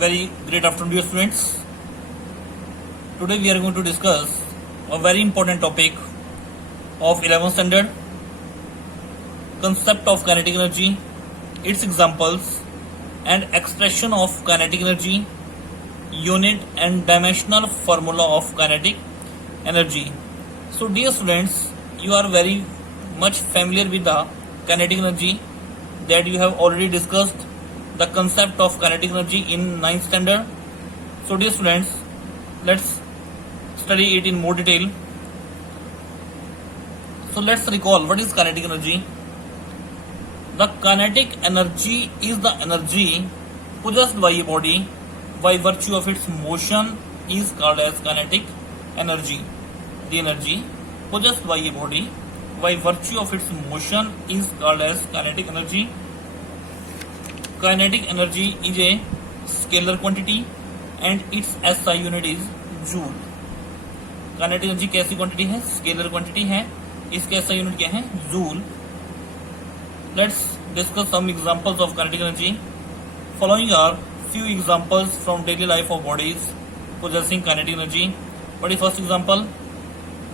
Very great afternoon, dear students. Today we are going to discuss a very important topic of 11th standard, concept of kinetic energy, its examples and expression of kinetic energy, unit and dimensional formula of kinetic energy. So dear students, you are very much familiar with the kinetic energy that you have already discussed the concept of kinetic energy in 9th standard. So dear students, let's study it in more detail. So let's recall what is kinetic energy. The kinetic energy is the energy possessed by a body by virtue of its motion is called as kinetic energy. The energy possessed by a body by virtue of its motion is called as kinetic energy. Kinetic energy is a scalar quantity and its SI unit is joule. Kinetic energy कैसी क्वांटिटी है? Scalar quantity है. इसका SI unit क्या है? Joule. Let's discuss some examples of kinetic energy. Following are few examples from daily life of bodies possessing kinetic energy. What is first example?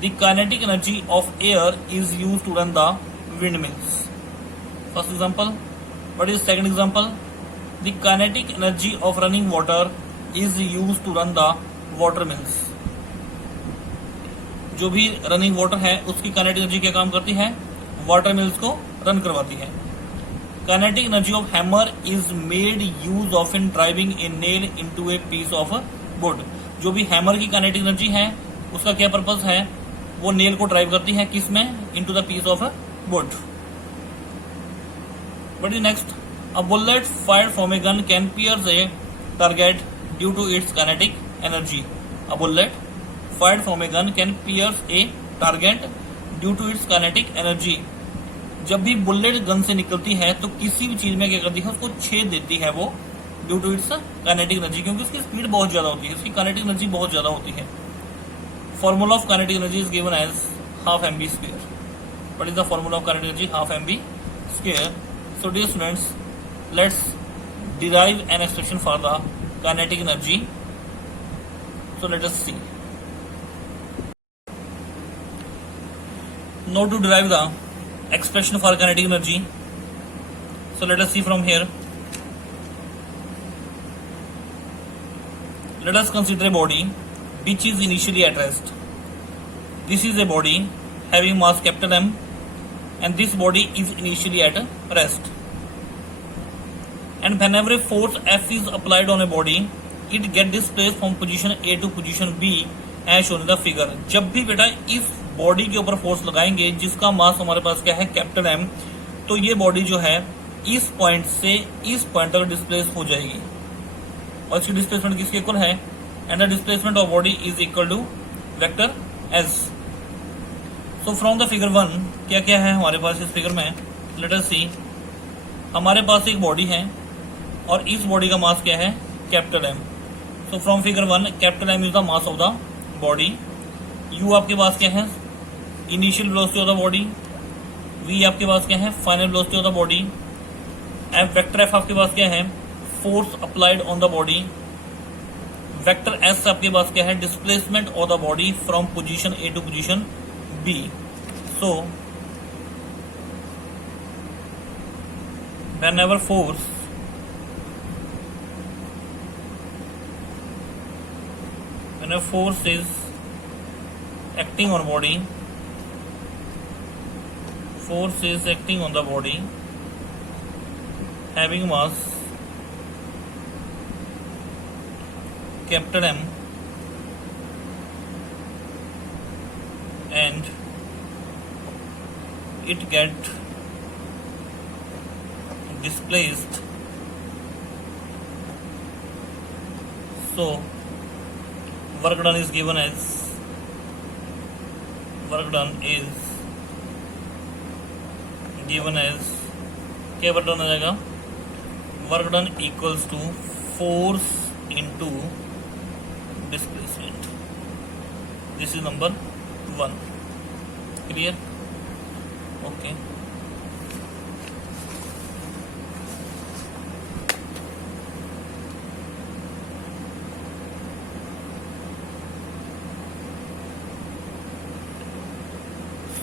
The kinetic energy of air is used to run the windmills. First example. What is second example? The kinetic energy of running water is used to run the water mills. जो भी running water है उसकी kinetic energy क्या काम करती है? Water mills को run करवाती है. Kinetic energy of hammer is made use of in driving a nail into a piece of wood. जो भी हैमर की काइनेटिक एनर्जी है उसका क्या पर्पस है? वो नेल को ड्राइव करती है किस में? Into the piece of wood. What is next? A bullet fired from a gun can pierce a target due to its kinetic energy. A bullet fired from a gun can pierce a target due to its kinetic energy. जब भी bullet gun से निकलती है तो किसी भी चीज में क्या करती है? उसको छेद देती है वो due to its kinetic energy, क्योंकि उसकी स्पीड बहुत ज्यादा होती है, उसकी काइनेटिक एनर्जी बहुत ज्यादा होती है. Formula of kinetic energy is given as half mv square. What is the formula of kinetic energy? Half mv square. So dear students, let's derive an expression for the kinetic energy. So let us see. Now to derive the expression for kinetic energy. So let us see from here. Let us consider a body which is initially at rest. This is a body having mass capital M and this body is initially at rest. And whenever a force F is applied on a body, it get displaced from position A to position B as shown in the figure. जब भी बेटा इस बॉडी के ऊपर फोर्स लगाएंगे जिसका मास हमारे पास क्या है? कैपिटल M, तो ये बॉडी जो है इस पॉइंट से इस पॉइंट तक डिस्प्लेस हो जाएगी और इसकी डिस्प्लेसमेंट किसके इक्वल है? And the displacement of body is equal to vector S. So from the figure 1 क्या क्या है हमारे पास इस फिगर में? Let us see. हमारे पास एक बॉडी है और इस बॉडी का मास क्या है? Capital M. So from figure 1 capital M is the mass of the body. U आपके पास क्या है? Initial velocity of the body. V आपके पास क्या है? Final velocity of the body. Vector F आपके पास क्या है? Force applied on the body. Vector S आपके पास क्या है? Displacement of the body from position A to position B. So whenever force is acting on body, force is acting on the body having mass capital M and it get displaced. So work done is given as क्या work done आ जाएगा? Work done equals to force into displacement. This is number 1. Clear? Okay.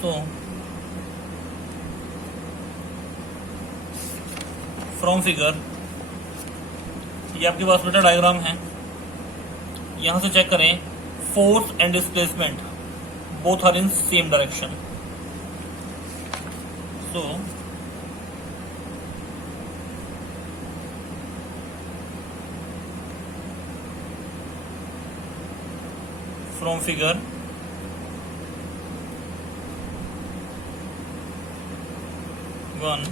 So from figure, ये आपके पास बेटा डायग्राम है, यहां से check करें force and displacement both are in same direction. So from figure one,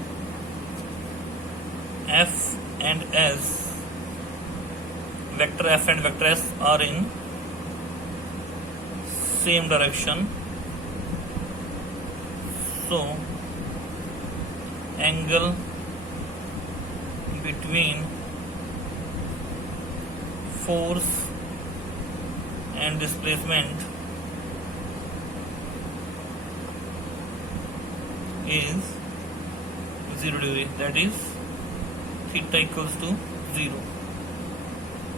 F and S, vector F and vector S are in same direction. So angle between force and displacement is 0 degree. That is theta equals to 0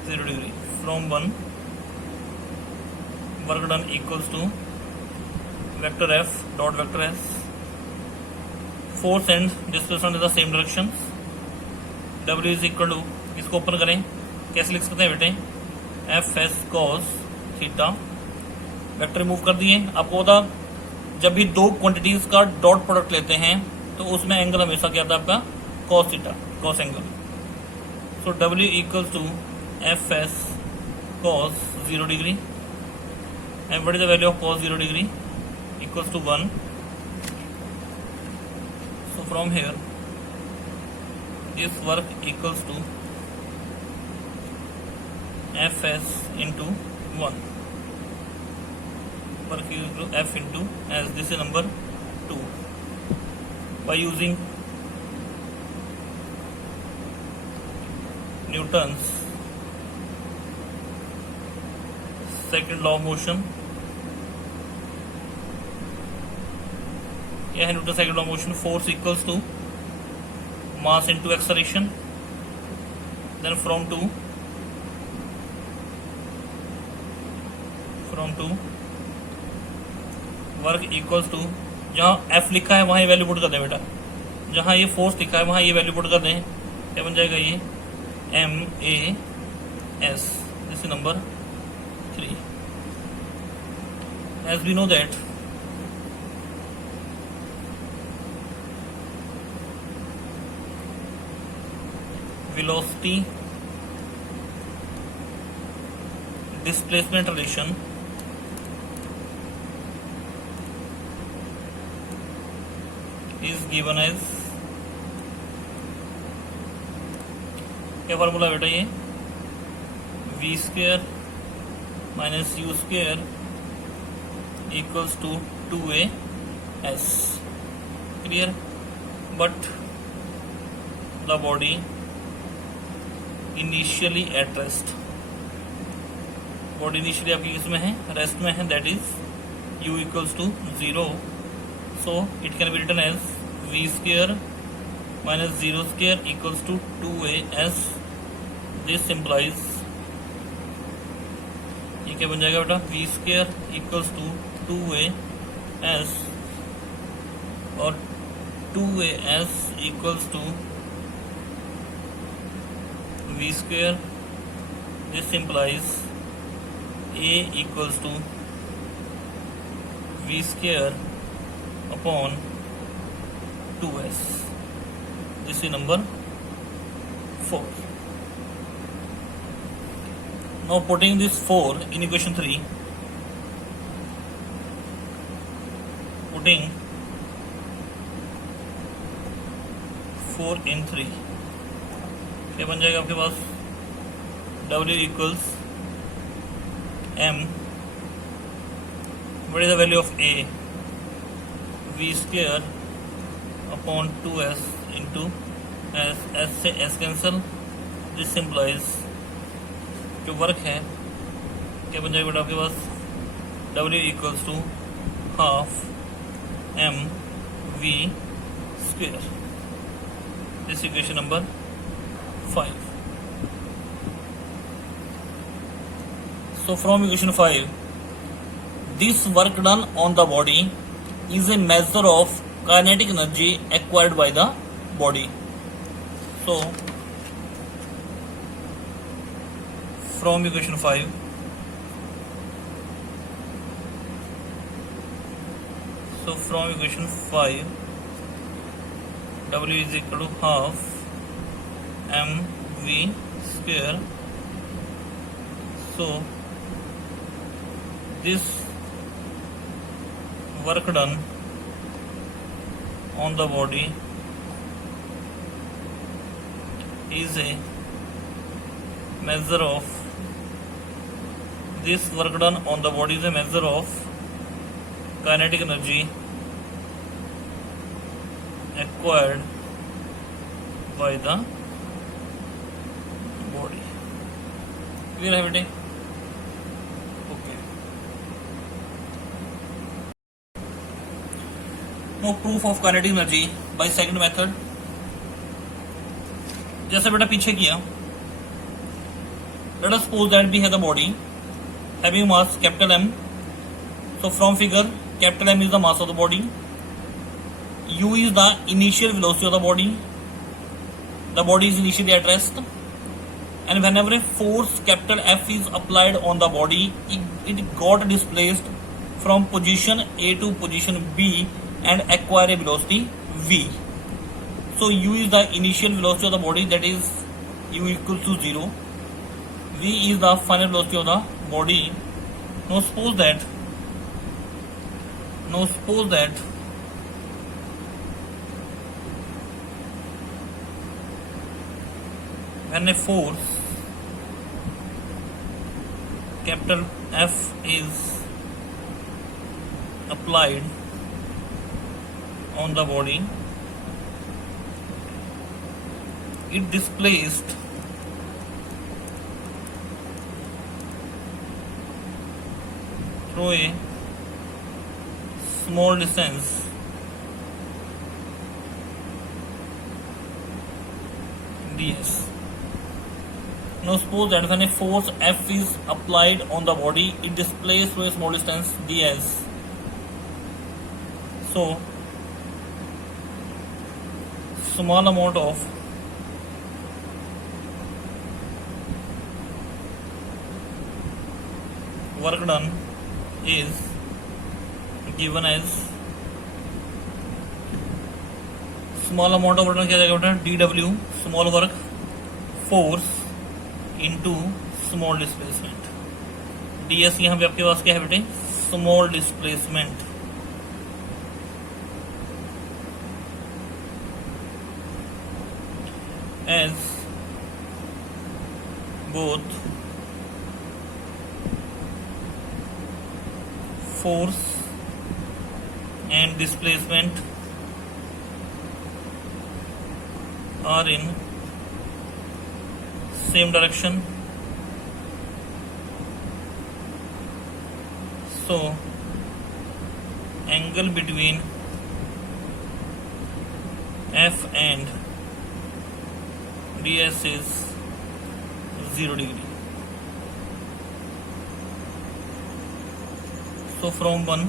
degree. From 1, work done equals to vector F dot vector S. Force and displacement in the same directions. W is equal to, इसको ओपन करें, कैसे लिख सकते हैं बेटे, F S cos theta. Vector remove कर दिए. आपको पता जब भी दो क्वांटिटीज का डॉट प्रोडक्ट लेते हैं तो उसमें एंगल हमेशा क्या आता है आपका, cos theta, cos angle. So W equals to Fs cos 0 degree. And what is the value of cos 0 degree? Equals to 1. So from here, this work equals to Fs into 1. Work equals to F into S. This is number 2. By using Newton's second law of motion, यह है Newton second law of motion. Force equals to mass into acceleration. Then from two work equals to, जहां F लिखा है वहां ये value put कर दें बेटा, जहां ये फोर्स लिखा है वहां ये वैल्यू पुट कर दें. क्या बन जाएगा, ये MAS. This is number 3. As we know that velocity displacement relation is given as, क्या फॉर्मूला बेटा, ये v square minus u square equals to 2as. Clear. But the body initially at rest, body initially आपकी किसमें है, rest में है. That is u equals to 0. So it can be written as v square minus 0 square equals to 2as. This implies, ये क्या बन जाएगा बेटा, v square equals to 2as और 2as equals to v square. This implies a equals to v square upon 2s. This is number 4. Now putting this 4 in equation 3, putting 4 in 3, क्या बन जाएगा आपके पास, W equals M. What is the value of A? V square upon 2s into s से s cancel. This implies जो work है क्या बन जाएगा बेटा आपके पास, W equals to half m v square. This equation number 5. So from equation 5, this work done on the body is a measure of kinetic energy acquired by the body. So from equation 5, W is equal to half mv square. So this work done on the body is a measure of kinetic energy acquired by the body. Clear है बेटे? Okay. Now proof of kinetic energy by second method. जैसे बेटा पीछे किया, let us suppose that we have the body having mass capital M. So from figure, capital M is the mass of the body, U is the initial velocity of the body is initially at rest, and whenever a force capital F is applied on the body, it got displaced from position A to position B and acquire a velocity V. So U is the initial velocity of the body, that is U equals to 0. V is the final velocity of the body. Now suppose that when a force capital F is applied on the body, it displaced through a small distance ds. Now suppose that when a force F is applied on the body, it displaces through a small distance ds. So small amount of work done is given as small amount of work done क्या जाएगा बेटा, dw small work force into small displacement. ds यहाँ पे आपके पास क्या है बेटे, small displacement. As both force and displacement are in same direction, so angle between F and ds is 0 degree. So from 1,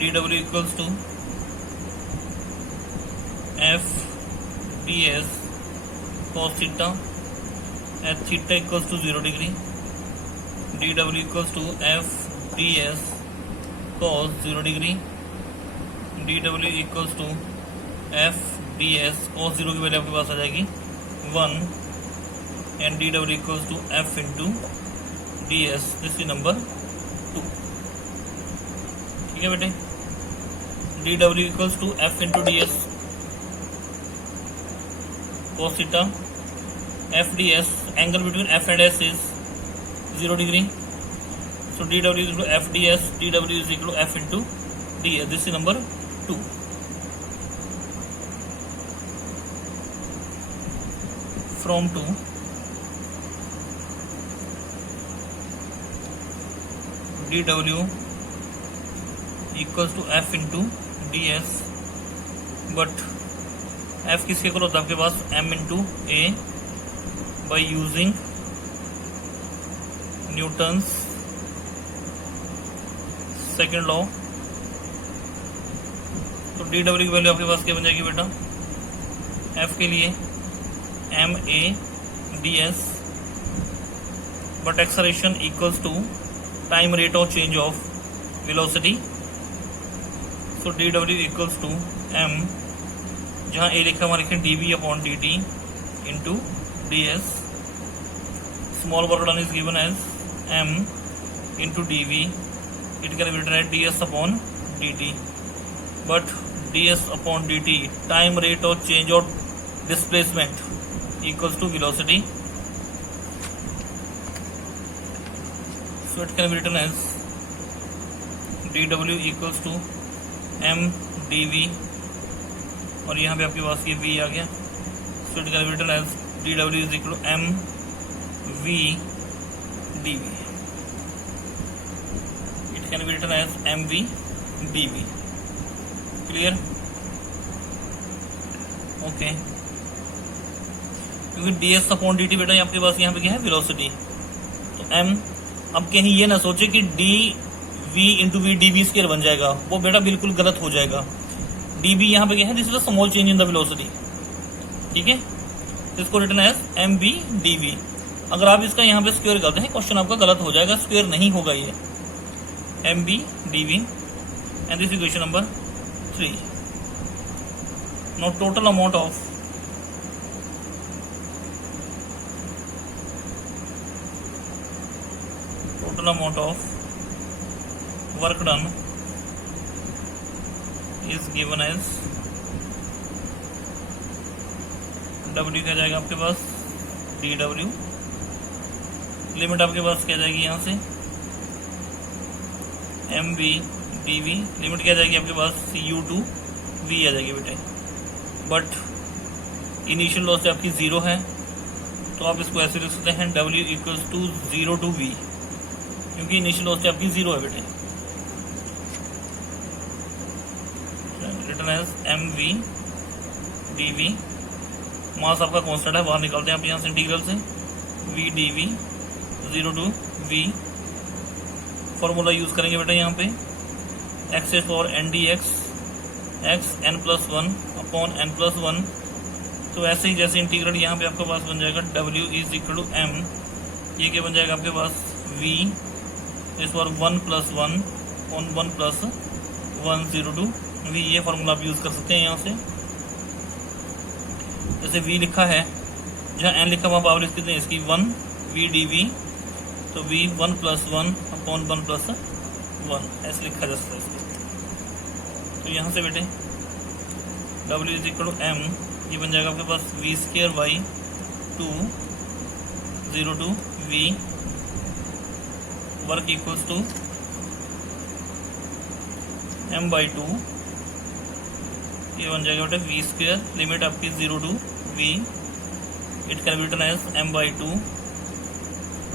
dw equals to f ds cos theta at theta equals to 0 degree, dw equals to f ds cos 0 degree, dw equals to f ds cos 0 की value आपके पास आ जाएगी 1 and dw equals to f into ds. This is number 2. ठीक है बेटे, dw equals to f into ds cos theta, f ds angle between f and s is 0 degree, so dw is equal to f ds, dw is equal to f into ds. This is number 2. From 2, dw equals to f into ds, but f किसके इक्वल होता है आपके पास, m into a by using Newton's second law, तो D W की value आपके पास क्या बन जाएगी बेटा, एफ के लिए M A D S but acceleration equals to time rate of change of velocity. So D W equals to M, जहाँ ए लिखा हमारा लिखें D V upon D T into D S. Small work done is given as M into D V, it can be written as D S upon D T, but D S upon D T time rate of change of displacement equals to velocity. So it can be written as dw equals to m dv, और यहाँ पे आपके पास ये v आ गया। So it can be written as dw is equal to m v dv. It can be written as m v dv. Clear? Okay. क्योंकि ds upon dt बेटा आपके पास यहाँ पे क्या है, वेलोसिटी। तो m, अब कहीं ये ना सोचे कि D V into V D V square बन जाएगा, वो बेटा बिल्कुल गलत हो जाएगा। डी वी यहाँ पे क्या है, this is a small change in the velocity, ठीक है। इसको written as M V D V. अगर आप इसका यहाँ पे स्क्वायर करते हैं, क्वेश्चन आपका गलत हो जाएगा, स्क्वायर नहीं होगा ये, M V D V. And this equation number 3। Now total amount of work done is given as W क्या जाएगा आपके पास, dw, लिमिट आपके पास क्या जाएगी यहाँ से mv dv, लिमिट क्या जाएगी आपके पास cu टू v आ जाएगी बेटे। बट इनिशियल लॉस आपकी 0 है, तो आप इसको ऐसे लिख सकते हैं w equals to 0 to v, क्योंकि इनिशियल लॉस आपकी 0 है बेटे। Return as M V D V, mass आपका कांस्टेंट है, बाहर निकालते हैं आप यहाँ से इंटीग्रल से, V D V 0 to V. Formula use करेंगे बेटा यहाँ पे, X is for N D X, X N plus 1 upon N plus 1। तो ऐसे ही जैसे इंटीग्रल यहाँ पे आपके पास बन जाएगा w is equal to m, ये क्या बन जाएगा आपके पास v is for 1 plus 1 on 1 plus 1 0 to v। ये फॉर्मूला आप यूज कर सकते हैं यहाँ से। जैसे v लिखा है, जहाँ n लिखा हुआ पावर लिख देते हैं इसकी 1 v डी वी, तो v 1 प्लस 1 अपॉन 1 प्लस 1 ऐसे लिखा जा सकता है इसको। तो यहाँ से बेटे w is equal to m, ये बन जाएगा आपके पास v square by 2 0 to v, work equals to m by 2, ये बन जाएगा बेटा v स्क्वायर, लिमिट आपकी 0 to v, it can be written as m by 2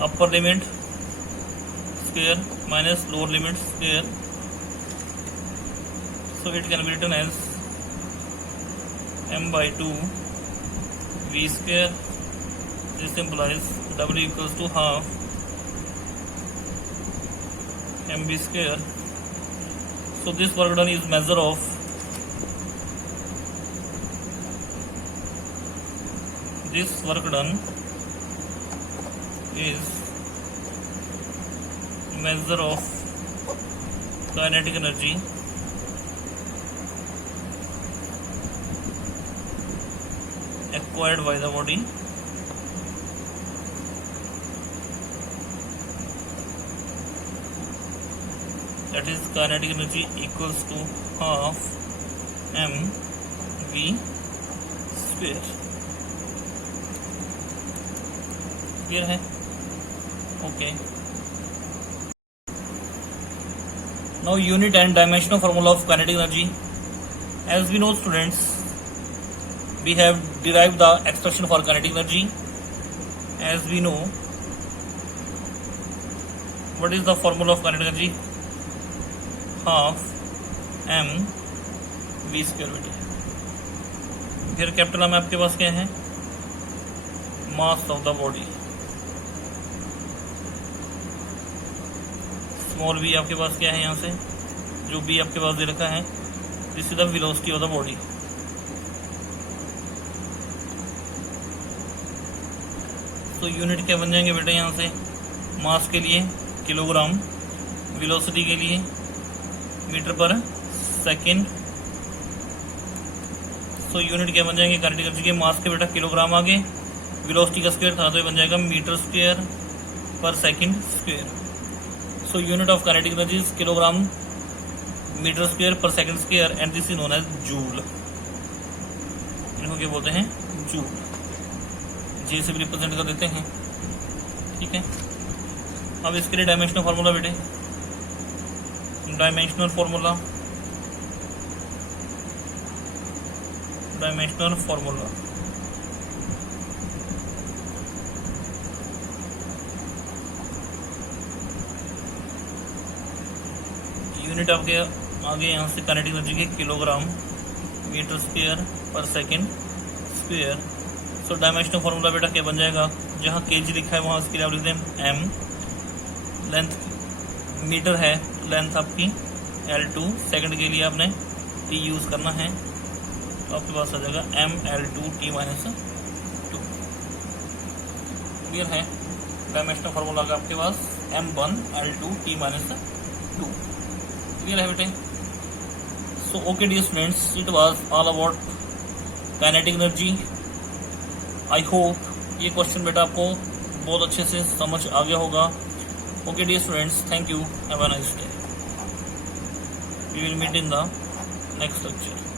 upper limit square minus lower limit square. So it can be written as m by 2 v square, this implies w equals to half mv square. So this work done is measure of kinetic energy acquired by the body that is kinetic energy equals to half mv square. Clear है? Okay. Now unit and dimensional formula of kinetic energy. As we know students, we have derived the expression for kinetic energy. As we know, what is the formula of kinetic energy? Half m v square बेटे। फिर कैपिटल में आपके पास क्या है? मास of the body. Small v आपके पास क्या है यहाँ से? जो भी आपके पास दे रखा है, this is the velocity of the body. तो यूनिट क्या बन जाएंगे बेटा यहाँ से, मास के लिए किलोग्राम, वेलोसिटी के लिए मीटर पर सेकंड। तो यूनिट क्या बन जाएंगे काइनेटिक एनर्जी के, मास के बेटा किलोग्राम आगे, वेलोसिटी का स्क्वायर था तो ये बन जाएगा metre square per second square. So unit of kinetic energy is kilogram metre square per second square and this is known as joule. इनको क्या बोलते हैं, जूल। जी से भी रिप्रेजेंट कर देते हैं, ठीक है। अब इसके लिए डायमेंशनल फार्मूला बेटे, dimensional formula, dimensional formula unit आपके आगे यहाँ से काइनेटिक एनर्जी के kilogram metre square per second square. सो डायमेंशनल फार्मूला बेटा क्या बन जाएगा, जहाँ केजी लिखा है वहाँ इसके लिए आप लिख दें एम, लेंथ मीटर है, लेंथ आपकी L2, सेकंड के लिए आपने T यूज करना है, तो आपके पास आ जाएगा ML2T -2। क्लियर है, डायमेंशनल फार्मूला का आपके पास M1L2T -2। क्लियर है बेटे। So okay dear students, it was all about kinetic energy. I hope ये क्वेश्चन बेटा आपको बहुत अच्छे से समझ आ गया होगा। Okay dear students, thank you, have a nice day. We will meet in the next lecture.